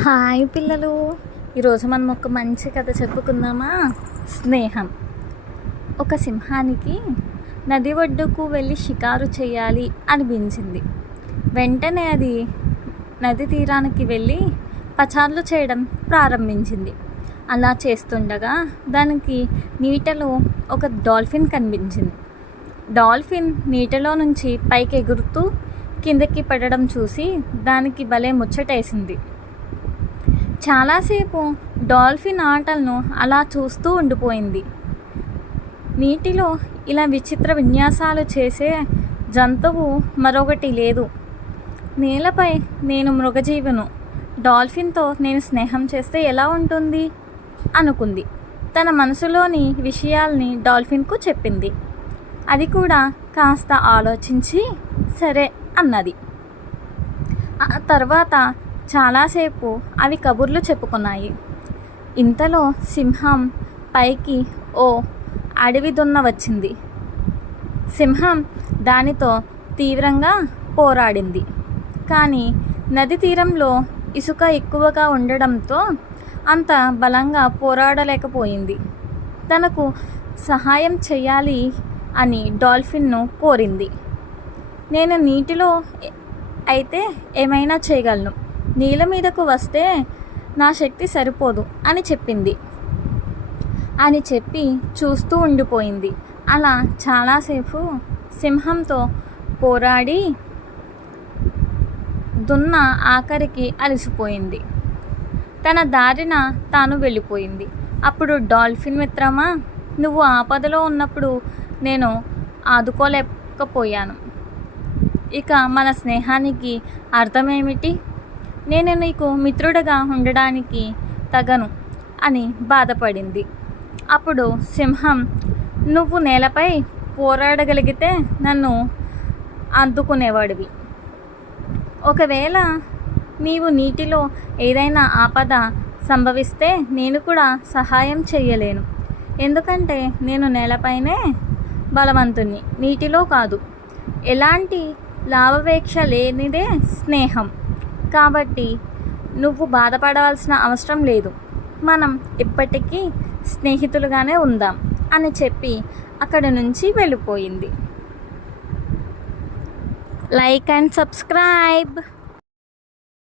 Hi పిల్లలు, ఈరోజు మనం ఒక మంచి కథ చెప్పుకుందామా. స్నేహం. ఒక సింహానికి నది ఒడ్డుకు వెళ్ళి షికారు చేయాలి అనిపించింది. వెంటనే అది నది తీరానికి వెళ్ళి పచార్లు చేయడం ప్రారంభించింది. అలా చేస్తుండగా దానికి నీటిలో ఒక డాల్ఫిన్ కనిపించింది. డాల్ఫిన్ నీటిలో నుంచి పైకి ఎగురుతూ కిందకి పడడం చూసి దానికి భలే ముచ్చటేసింది. చాలాసేపు డాల్ఫిన్ ఆటలను అలా చూస్తూ ఉండిపోయింది. నీటిలో ఇలా విచిత్ర విన్యాసాలు చేసే జంతువు మరొకటి లేదు. నేలపై నేను మృగజీవును, డాల్ఫిన్తో నేను స్నేహం చేస్తే ఎలా ఉంటుంది అనుకుంది. తన మనసులోని విషయాల్ని డాల్ఫిన్కు చెప్పింది. అది కూడా కాస్త ఆలోచించి సరే అన్నది. ఆ తర్వాత చాలాసేపు అవి కబుర్లు చెప్పుకున్నాయి. ఇంతలో సింహం పైకి ఓ అడవి దున్న వచ్చింది. సింహం దానితో తీవ్రంగా పోరాడింది. కానీ నది తీరంలో ఇసుక ఎక్కువగా ఉండడంతో అంత బలంగా పోరాడలేకపోయింది. తనకు సహాయం చేయాలి అని డాల్ఫిన్ను కోరింది. నేను నీటిలో అయితే ఏమైనా చేయగలను, నీళ్ళ మీదకు వస్తే నా శక్తి సరిపోదు అని చెప్పింది. అని చెప్పి చూస్తూ ఉండిపోయింది. అలా చాలాసేపు సింహంతో పోరాడి దున్న ఆఖరికి అలసిపోయింది. తన దారిన తాను వెళ్ళిపోయింది. అప్పుడు డాల్ఫిన్ మిత్రమా, నువ్వు ఆపదలో ఉన్నప్పుడు నేను ఆదుకోలేకపోయాను. ఇక మన స్నేహానికి అర్థమేమిటి? నేను నీకు మిత్రుడిగా ఉండడానికి తగను అని బాధపడింది. అప్పుడు సింహం, నువ్వు నేలపై పోరాడగలిగితే నన్ను అందుకునేవాడివి. ఒకవేళ నీవు నీటిలో ఏదైనా ఆపద సంభవిస్తే నేను కూడా సహాయం చేయలేను. ఎందుకంటే నేను నేలపైనే బలవంతుణ్ణి, నీటిలో కాదు. ఎలాంటి లాభాపేక్ష లేనిదే స్నేహం. కాబట్టి నువ్వు బాధపడవలసిన అవసరం లేదు. మనం ఇప్పటికీ స్నేహితులుగానే ఉందాం అని చెప్పి అక్కడి నుంచి వెళ్ళిపోయింది. Like and subscribe.